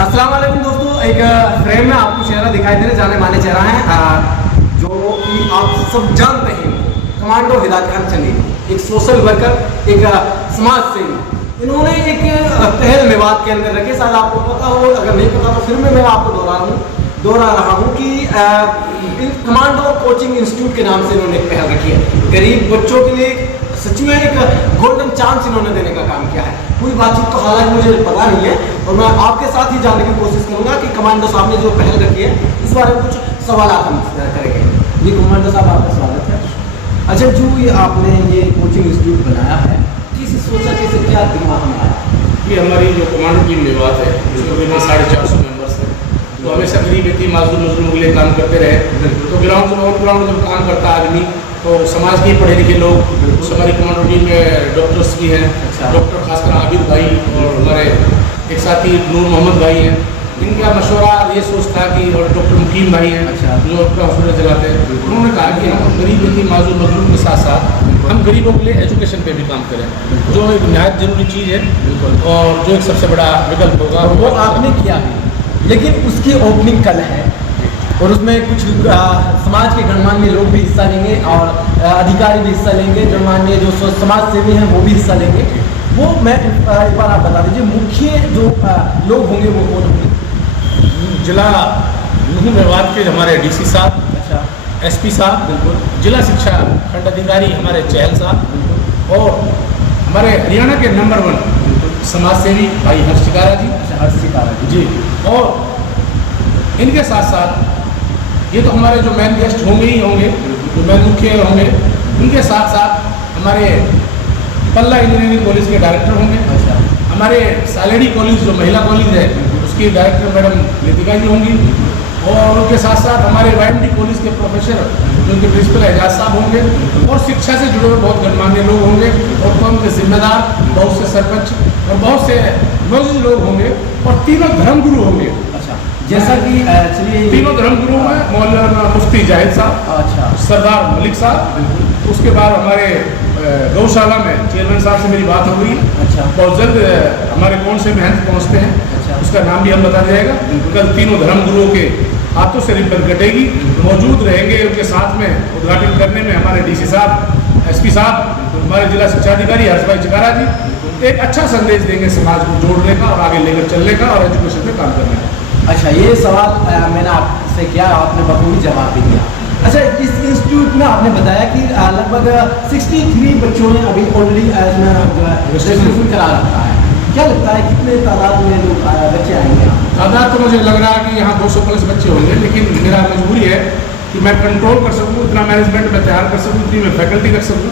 अस्सलाम वालेकुम दोस्तों, एक फ्रेम में आपको चेहरा दिखाई दे रहा है, जाने माने चेहरा है जो कि आप सब जानते हैं। कमांडो हिदायत खान चंदी, एक सोशल वर्कर, एक समाज सेवी। इन्होंने एक पहल मेवात के अंदर रखी, शायद आपको पता हो, अगर नहीं पता तो फिर मैं आपको दोहरा रहा हूँ कि कमांडो कोचिंग इंस्टीट्यूट के नाम से इन्होंने एक पहल रखी है। गरीब बच्चों के लिए सच में एक गोल्डन चांस इन्होंने देने का काम किया है। पूरी बातचीत तो हालांकि मुझे पता नहीं है और मैं आपके साथ ही जानने की कोशिश करूंगा कि कमांडो साहब ने जो पहल रखी है इस बारे में कुछ सवाल हम करेंगे। जी कमांडो साहब, आपका स्वागत है। अच्छा, जो ये आपने ये कोचिंग इंस्टीट्यूट बनाया है, किसी सोचा कैसे, क्या दिमाग में आया? ये हमारी जो कमांडो टीम में बात है, उसमें 450 मेंबर्स हैं, तो हमेशा गरीब व्यक्ति मजदूरों के लिए काम करते रहे। तो ग्राउंड जब काम करता आदमी तो समाज के पढ़े लिखे लोग, हमारी कमांडो टीम में डॉक्टर्स भी हैं। डॉक्टर खासकर आबिद भाई और हमारे एक साथी नूर मोहम्मद भाई हैं। इनका मशवरा ये सोच था कि, और डॉक्टर मुकीम भाई हैं जो अपना हॉस्पिटल चलाते हैं, उन्होंने कहा कि हम गरीब व्यक्ति मजदूर के साथ साथ हम गरीबों के लिए एजुकेशन पे भी काम करें, जो एक नहायत जरूरी चीज़ है और जो एक सबसे बड़ा विकल्प होगा। वो आपने किया है, लेकिन उसकी ओपनिंग कल है और उसमें कुछ समाज के गणमान्य लोग भी हिस्सा लेंगे और अधिकारी भी हिस्सा लेंगे, गणमान्य जो समाज सेवी हैं वो भी हिस्सा लेंगे। वो मैं एक बार आप बता दीजिए, मुख्य जो लोग होंगे वो कौन होंगे? जिला नुह मेवात के हमारे डीसी साहब, अच्छा, एसपी साहब, बिल्कुल, जिला शिक्षा खंड अधिकारी हमारे चहल साहब, और हमारे हरियाणा के नंबर 1 समाज सेवी भाई हर्ष चिकारा जी। अच्छा, हर्ष चिकारा जी। और इनके साथ साथ ये तो हमारे जो मेन गेस्ट होंगे ही होंगे, जो मेन मुख्य होंगे, उनके साथ साथ हमारे पल्ला इंजीनियरिंग कॉलेज के डायरेक्टर होंगे। अच्छा, हमारे सालेडी कॉलेज जो महिला कॉलेज है उसकी डायरेक्टर मैडम नितिका जी होंगी, और उनके साथ साथ हमारे YMD कॉलेज के प्रोफेसर जो उनके प्रिंसिपल एजाज साहब होंगे, और शिक्षा से जुड़े हुए बहुत गणमान्य लोग होंगे, और कौम के जिम्मेदार, बहुत से सरपंच और बहुत से मौजूद लोग होंगे, और तीनों धर्मगुरु होंगे। अच्छा, जैसा कि चलिए तीनों धर्मगुरु हैं, मौलाना मुफ्ती जाहिद साहब, अच्छा, सरदार मलिक साहब, उसके बाद हमारे गौशाला में चेयरमैन साहब से मेरी बात हो गई। अच्छा, बहुत जल्द हमारे कौन से महंत पहुँचते हैं, अच्छा, उसका नाम भी हम बता जाएगा। कल तीनों धर्मगुरुओं के हाथों से रिबन कटेगी, मौजूद रहेंगे उनके साथ में उद्घाटन करने में हमारे डीसी साहब, एसपी साहब, हमारे जिला शिक्षा अधिकारी हर्ष भाई चिकारा जी। एक अच्छा संदेश देंगे समाज को जोड़ने का और आगे लेकर चलने का और एजुकेशन में काम करने का। अच्छा, ये सवाल मैंने आपसे किया, आपने बखूबी जवाब भी दिया। अच्छा, इस इंस्टीट्यूट में आपने बताया कि लगभग 63 बच्चों ने अभी ऑलरेडी रजिस्ट्रेशन करा रखा है। क्या लगता है कितने तादाद में लोग बच्चे आएंगे? तादाद तो मुझे लग रहा है कि यहाँ 200 प्लस बच्चे होंगे, लेकिन मेरा मजबूरी है कि मैं कंट्रोल कर सकूँ, इतना मैनेजमेंट में तैयार कर सकूँ, इतनी मैं फैकल्टी रख सकूँ।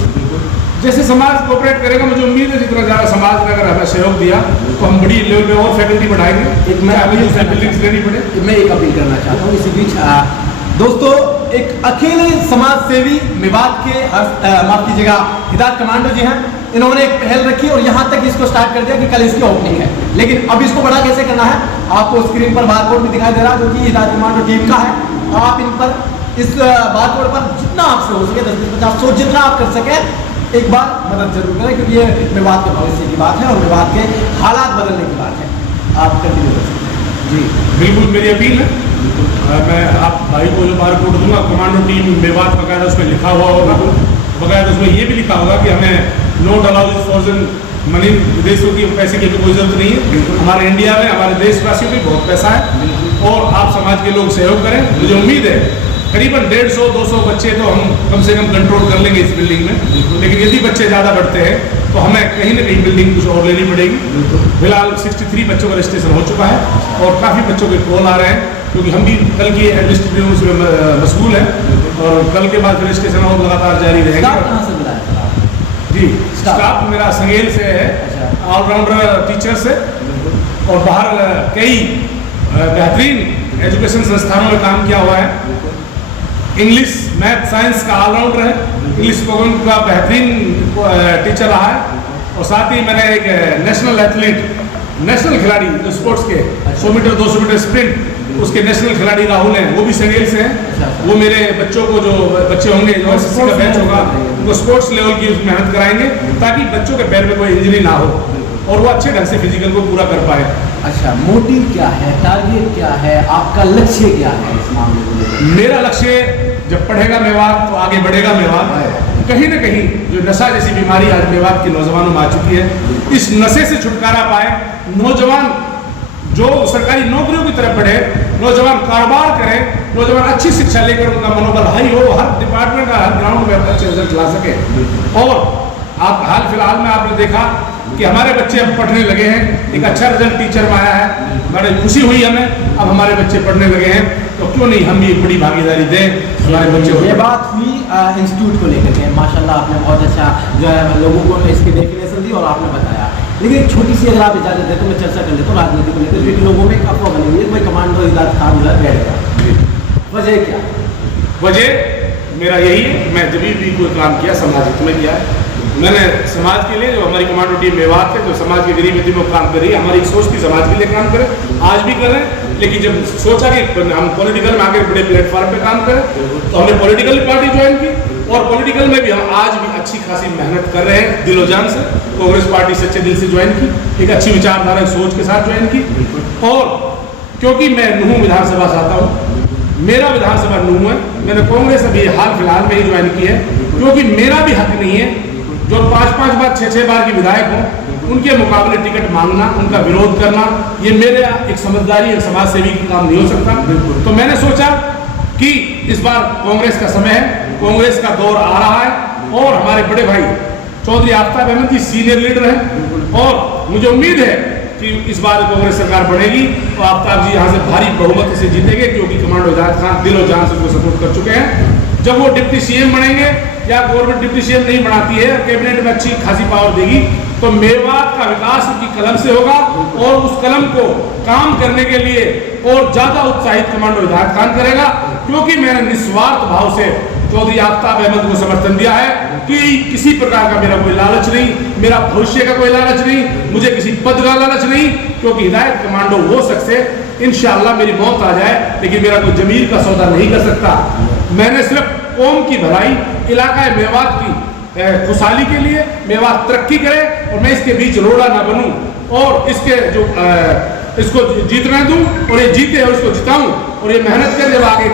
जैसे समाज कोऑपरेट करेगा, मुझे उम्मीद है जितना ज़्यादा समाज ने अगर हमें सहयोग दिया तो हम बड़ी लेवल पे और फैकल्टी बढ़ाएंगे। एक मैं अभी बिल्डिंग्स लेनी पड़े। मैं एक अपील करना चाहता हूँ इसी बीच। दोस्तों, एक अकेले समाज सेवी मेवात के माफ कीजिएगा हिदायत कमांडो जी हैं, इन्होंने एक पहल रखी और यहाँ तक इसको स्टार्ट कर दिया कि कल इसकी ओपनिंग है। लेकिन अब इसको बड़ा कैसे करना है, आपको स्क्रीन पर बारकोड भी दिखाई दे रहा है जो कि हिदायत कमांडो टीम का है। आप इन पर इस बारकोड पर जितना आपसे हो सके 10, 20, 50, 100 जितना आप कर सके एक बार मदद जरूर करें, क्योंकि ये मेवात के भविष्य की बात है और मेवात के हालात बदलने की बात है। आप कंटिन्यू कर सकते हैं। जी बिल्कुल, मेरी अपील है। मैं आप भाई को जो बारकोड दूंगा, कमांडो टीम मेवात बकायदा उसमें लिखा हुआ होगा, बकायदा उसमें ये भी लिखा होगा कि हमें नोट अलाउज फॉर्जन मनी, विदेशों की पैसे की कोई जरूरत नहीं है। हमारे इंडिया में हमारे देशवासियों भी बहुत पैसा है और आप समाज के लोग सहयोग करें। मुझे उम्मीद है करीबन 150-200 बच्चे तो हम कम से कम कंट्रोल कर लेंगे इस बिल्डिंग में, लेकिन यदि बच्चे ज़्यादा बढ़ते हैं तो हमें कहीं ना कहीं बिल्डिंग कुछ और लेनी पड़ेगी। फिलहाल 63 बच्चों का रजिस्ट्रेशन हो चुका है और काफ़ी बच्चों के कॉल आ रहे हैं, क्योंकि हम भी कल की एडमिनिस्ट्रेटिव उसमें मशगूल है और कल के बाद रजिस्ट्रेशन और लगातार जारी रहेगा। कहाँ से मिला है? जी, स्टाफ मेरा संगेल से है, ऑलराउंडर टीचर से, और बाहर कई बेहतरीन एजुकेशन संस्थानों में काम किया हुआ है। इंग्लिश, मैथ, साइंस का ऑलराउंडर है, इंग्लिश स्पोकन का बेहतरीन टीचर रहा है, और साथ ही मैंने एक नेशनल एथलीट, नेशनल खिलाड़ी स्पोर्ट्स के 100 मीटर 200 मीटर स्प्रिंट, उसके नेशनल खिलाड़ी राहुल हैं, वो भी संगेल से हैं। वो मेरे बच्चों को, जो बच्चे होंगे जो SSC का बैच होगा, उनको स्पोर्ट्स लेवल की मेहनत कराएंगे ताकि बच्चों के पैर में कोई इंजरी ना हो। और वो अच्छे ढंग से फिजिकल को पूरा कर पाए। अच्छा, मोटिव क्या है, टारगेट क्या है, आपका लक्ष्य क्या है इस मामले को लेकर? मेरा लक्ष्य, जब पढ़ेगा मेवात तो आगे बढ़ेगा मेवात। कहीं ना कहीं जो नशा जैसी बीमारी आज मेवात के नौजवानों में आ चुकी है, इस नशे से छुटकारा पाए, नौजवान जो सरकारी नौकरियों की तरफ बढ़े, नौजवान कारोबार करें, नौजवान अच्छी शिक्षा लेकर उनका मनोबल हाई हो, हर डिपार्टमेंट का हर ग्राउंड में अच्छे रिजल्ट ला सके। और आप हाल फिलहाल में आपने देखा कि हमारे बच्चे अब पढ़ने लगे हैं, एक अच्छा रिजल्ट टीचर में आया है, बड़ी खुशी हुई हमें, अब हमारे बच्चे पढ़ने लगे हैं, तो क्यों नहीं हम भी एक बड़ी भागीदारी दें हमारे बच्चों को। ये बात हुई इंस्टीट्यूट को लेकर के, माशाल्लाह आपने बहुत अच्छा जो है लोगों को इसकी डेफिनेशन दी और आपने बताया। लेकिन एक छोटी सी अगर आप इजाज़त दें तो मैं चर्चा कर लेता हूँ राजनीति को लेकर, क्योंकि लोगों में एक अफवाह बनी हुई है कोई कमांडो हिदायत खान जो है बैठ गया। वजह क्या? वजह मेरा यही है कि मैं जब भी कोई काम किया समाज हित में किया है। मैंने समाज के लिए, जो हमारी कमांडो टीम मेवात है, जो समाज के गरीब यतीमों को काम कर रही है, हमारी एक सोच थी समाज के लिए काम करें, आज भी कर रहे हैं। लेकिन जब सोचा कि हम पॉलिटिकल में आकर बड़े प्लेटफॉर्म पे काम करें, तो हमने पॉलिटिकल पार्टी ज्वाइन की, और पॉलिटिकल में भी हम आज भी अच्छी खासी मेहनत कर रहे हैं दिलो जान से। कांग्रेस पार्टी सच्चे दिल से ज्वाइन की, एक अच्छी विचारधारा सोच के साथ ज्वाइन की। और क्योंकि मैं नूह विधानसभा से आता हूँ, मेरा विधानसभा नूह है, मैंने कांग्रेस अभी हाल फिलहाल में ही ज्वाइन की है, क्योंकि मेरा भी हक नहीं है जो 5-5 बार 6-6 बार के विधायक हों, उनके मुकाबले टिकट मांगना, उनका विरोध करना, ये मेरे एक समझदारी, एक समाज सेवी की काम नहीं हो सकता। तो मैंने सोचा कि इस बार कांग्रेस का समय है, कांग्रेस का दौर आ रहा है, और हमारे बड़े भाई चौधरी आफ्ताब अहमद जी सीनियर लीडर हैं, और मुझे उम्मीद है कि इस बार कांग्रेस सरकार बनेगी तो आफ्ताब जी यहाँ से भारी बहुमत से जीतेंगे, क्योंकि कमांडो हिदायत खान दिलो जान से उनको सपोर्ट कर चुके हैं। जब वो डिप्टी सीएम बनेंगे, या गवर्नमेंट डिप्टी सीएम नहीं बनाती है, कैबिनेट में अच्छी खासी पावर देगी, तो मेवात का विकास उनकी कलम से होगा, और उस कलम को काम करने के लिए और ज्यादा उत्साहित कमांडो हिदायत खान करेगा। क्योंकि मैंने निस्वार्थ भाव से चौधरी आफ्ताब अहमद को समर्थन दिया है कि किसी प्रकार का मेरा कोई लालच नहीं, मेरा भविष्य का कोई लालच नहीं, मुझे किसी पद का लालच नहीं, क्योंकि हिदायत कमांडो वो सकते इंशाअल्लाह मेरी मौत आ जाए, लेकिन मेरा कोई जमीर का सौदा नहीं कर सकता। मैंने सिर्फ कौम की भलाई, इलाका मेवात की खुशहाली के लिए, मेवात तरक्की करे, और मैं इसके बीच रोड़ा ना बनूं, और इसके जो इसको जीतना दूं, और ये जीते और इसको जिताऊं, और ये मेहनत कर, जब आगे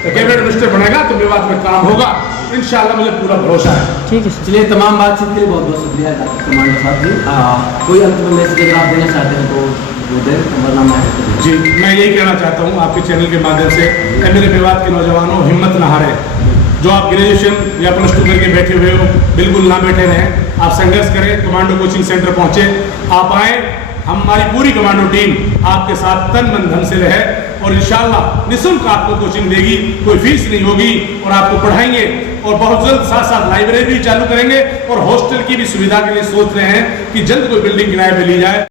कैबिनेट मिनिस्टर बनेगा तो मेवात में काम होगा इंशाअल्लाह, मुझे पूरा भरोसा है। ठीक है, चलिए तमाम बातचीत के लिए बहुत बहुत शुक्रिया कमांडो साहब जी। कोई अंत में मैसेज अगर आप देना चाहते हैं तो वो दें, हमारा नाम है जी। मैं यही कहना चाहता हूँ आपके चैनल के माध्यम से, मेरे मेवात के नौजवानों, हिम्मत ना हारे। जो आप ग्रेजुएशन या +2 करके बैठे हुए हो, बिल्कुल ना बैठे रहें, आप संघर्ष करें, कमांडो कोचिंग सेंटर पहुँचे, आप आए, हमारी पूरी कमांडो टीम आपके साथ तन मन धन से रहे, और इंशाअल्लाह निःशुल्क आपको कोचिंग देगी, कोई फीस नहीं होगी, और आपको पढ़ाएंगे, और बहुत जल्द साथ साथ लाइब्रेरी भी चालू करेंगे, और हॉस्टल की भी सुविधा के लिए सोच रहे हैं कि जल्द कोई बिल्डिंग किराए पे ली जाए।